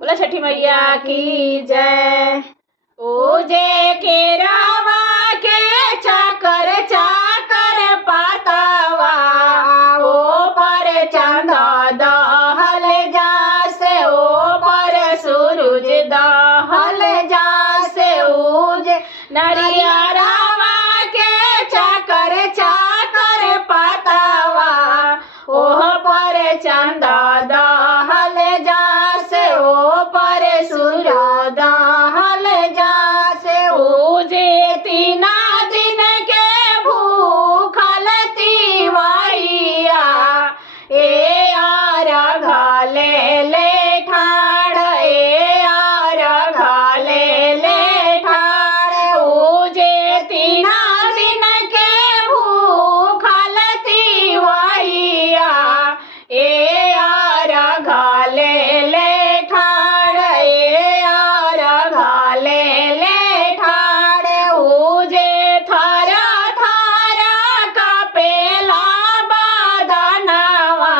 बोला छठी मैया की जय। पूजे के रावा के चाकर चाकर पातावा, ओ पर चंदा दहल जासे, ओ पर सूरज दहल जासे उज। नरिया रावा के चाकर चाकर पातावा, ओह पर चंदा दहल जासे, ओ पर सूरज दहल जासे उजे। तीना दिन के भूखल तिवैया, ए अर्घ ले ले ठाड़, ए अर्घ ले ले ठाड़ उजे। तीना दिन के भूखल तिवैया, ए अर्घ ले ले ठाड़, ए अर्घ ले ले ठाड़ उजे। थरा थरा कापेला बदनवा,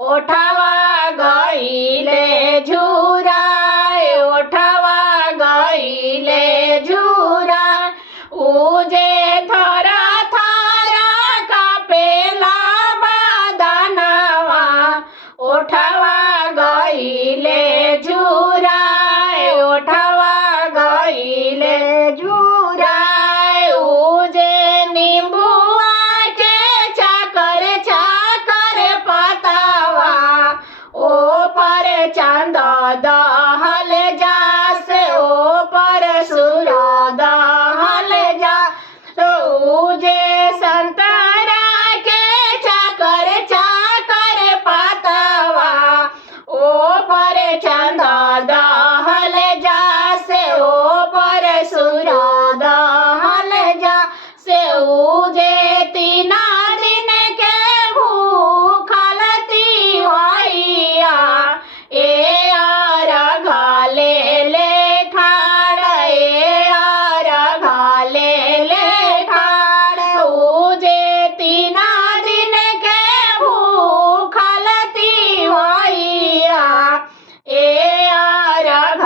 ओठवा गइले झुराए, ओठवा गइले झुराए उजे। थरा थरा कापेला बदनवा, ओठवा गइले झुराए, ओठवा गइले झुराए उजे। नींबुआ के चाकर चाकर पातावा, ओ पर चंदा दहल जासे, ओ पर सूरज दहल जासे उजे। संतरा के चाकर चाकर पातावा, ओ पर चंदा दहल जासे, ओ पर सूरज दहल जासे उजे। तीना दिन के भूखल तिवैया, ए अर्घ ले ले ठाड़, ए अर्घ ले ले ठाड़ उजे। तीना दिन के भूखल तिवैया, ए अर्घ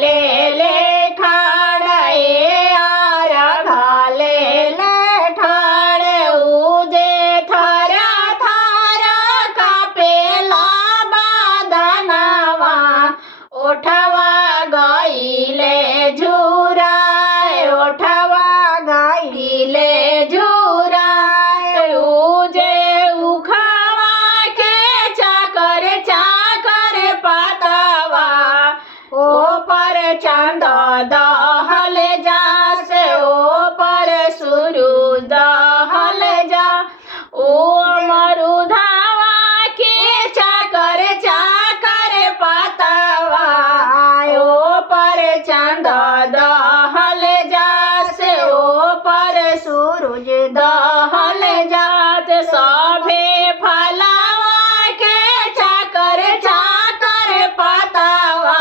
ले ले ठाड़, ए अर्घ ले ले ठाड़ उजे। थरा थरा कापेला बदनवा, ओठवा गइले झुराए, ओठवा गइले झुराए उजे। उखवा के चाकर चाकर पातावा, ओ पर चंदा दहल जासे, ओ पर सूरज दहल जा ओ। मरुधावा के चाकर चाकर पातावा, ओ पर चंदा दहल जासे, ओ पर सूरज दहल जाते। सभे फलावा के चाकर चाकर पातावा,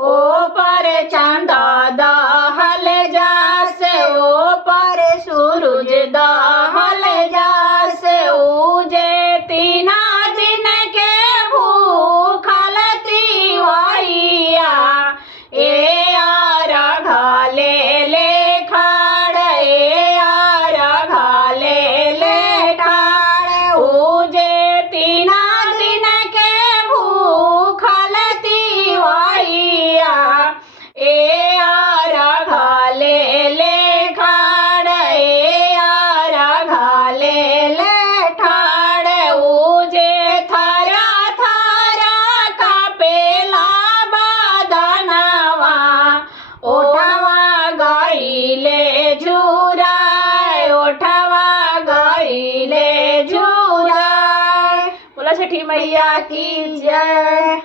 ओ पर चंदा दहल जासे, ओ पर सूरज दहल जासे उजे। तीना दिन के भूखल तिवैया, ए अर्घ ले ले ठाड़, ए अर्घ ले ले ठाड़ उजे। तीना दिन के भूखल तिवैया, ए अर्घ ले ले ठाड़, ए अर्घ ले ले ठाड़ उजे। थरा थरा कापेला बदनवा, ओठवा गइले झुराए, ओठवा गइले झुराए। बोला छठी मैया की जय।